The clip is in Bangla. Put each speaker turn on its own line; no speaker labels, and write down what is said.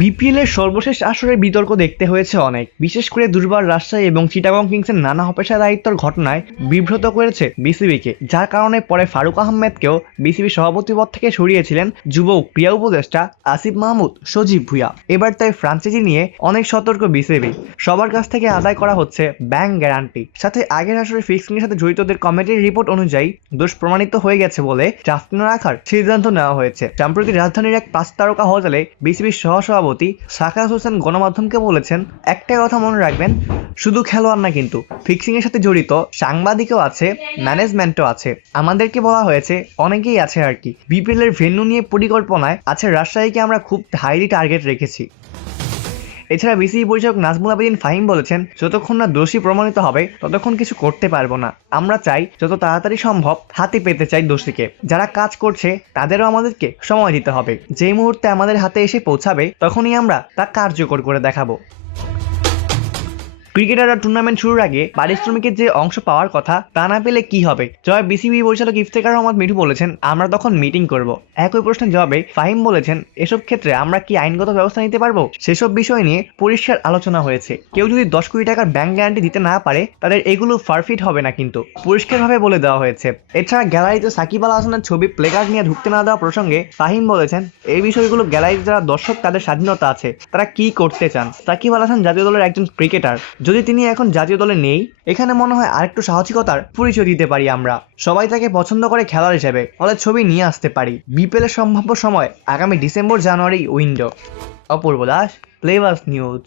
বিপিএল এর সর্বশেষ আসরের বিতর্ক দেখতে হয়েছে অনেক। বিশেষ করে দুর্বার রাজশাহী এবং চিটাগং কিংসের নানা অপেশাদারিত্বর ঘটনায় বিব্রত করেছে বিসিবিকে, যার কারণে পরে ফারুক আহমেদকেও বিসিবি সভাপতি পদ থেকে সরিয়েছিলেন যুব ক্রীড়া উপদেষ্টা আসিফ মাহমুদ, সজীব ভুয়া এবার তাই ফ্রাঞ্চাইজি নিয়ে অনেক সতর্ক বিসিবি। সবার কাছ থেকে আদায় করা হচ্ছে ব্যাংক গ্যারান্টি। সাথে আগের আসরে ফিক্সিং এর সাথে জড়িতদের কমিটির রিপোর্ট অনুযায়ী দোষ প্রমাণিত হয়ে গেছে বলে চাস্তিনো রাখার সিদ্ধান্ত নেওয়া হয়েছে। সম্প্রতি রাজধানীর এক পাঁচ তারকা হোটেলে বিসিবির সহসভাপতি সাকাস হোসেন গণমাধ্যমকে বলেছেন একটাই কথা মনে রাখবেন, শুধু খেলোয়াড় না কিন্তু ফিক্সিং এর সাথে জড়িত সাংবাদিকও আছে, ম্যানেজমেন্টও আছে। আমাদেরকে বলা হয়েছে, অনেকেই আছে আর কি। বিপিএল এর ভেন্যু নিয়ে পরিকল্পনায় আছে, রাজশাহীকে আমরা খুব হাইলি টার্গেট রেখেছি। এছাড়া বিসিবি পরিচালক নাজমুল আবেদিন ফাহিম বলেছেন, যতক্ষণ না দোষী প্রমাণিত হবে, ততক্ষণ কিছু করতে পারব না। আমরা চাই যত তাড়াতাড়ি সম্ভব হাতে পেতে চাই দোষীকে। যারা কাজ করছে, তাদেরও আমাদেরকে সময় দিতে হবে। যেই মুহূর্তে আমাদের হাতে এসে পৌঁছাবে, তখনই আমরা তা কার্যকর করে দেখাবো। ক্রিকেটাররা টুর্নামেন্ট শুরুর আগে পারিশ্রমিকের যে অংশ পাওয়ার কথা, তা না পেলে কি হবে? জবাব বিসিবি পরিচালক ইফতেখার রহমদ মিঠু বলেছেন, আমরা তখন মিটিং করব। একই প্রশ্নের জবাবে ফাহিম বলেছেন, এসব ক্ষেত্রে আমরা কি আইনগত ব্যবস্থা নিতে পারব? সেসব বিষয় নিয়ে পরিষ্কার আলোচনা হয়েছে। কেউ যদি দশ কোটি টাকার ব্যাংক গ্যারান্টি দিতে না পারে, তাদের এগুলো ফারফিট হবে না কিন্তু। পরিষ্কারভাবে বলে দেওয়া হয়েছে। এছাড়া গ্যালারিতে সাকিব আল হাসানের ছবি প্লেকার্ড নিয়ে ঢুকতে না দেওয়া প্রসঙ্গে ফাহিম বলেছেন, এই বিষয়গুলো গ্যালারিতে যারা দর্শক, তাদের স্বাধীনতা আছে। তারা কি করতে চান? সাকিব আল হাসান জাতীয় দলের একজন ক্রিকেটার। যদি তিনি এখন জাতীয় দলে নেই, এখানে মনে হয় আরেকটু সাহসিকতার পরিচয় দিতে পারি আমরা। সবাই তাকে পছন্দ করে খেলার হিসেবে, ফলে ছবি নিয়ে আসতে পারি। বিপিএল এর সম্ভাব্য সময় আগামী December January window. Apurba Das প্লেবাস news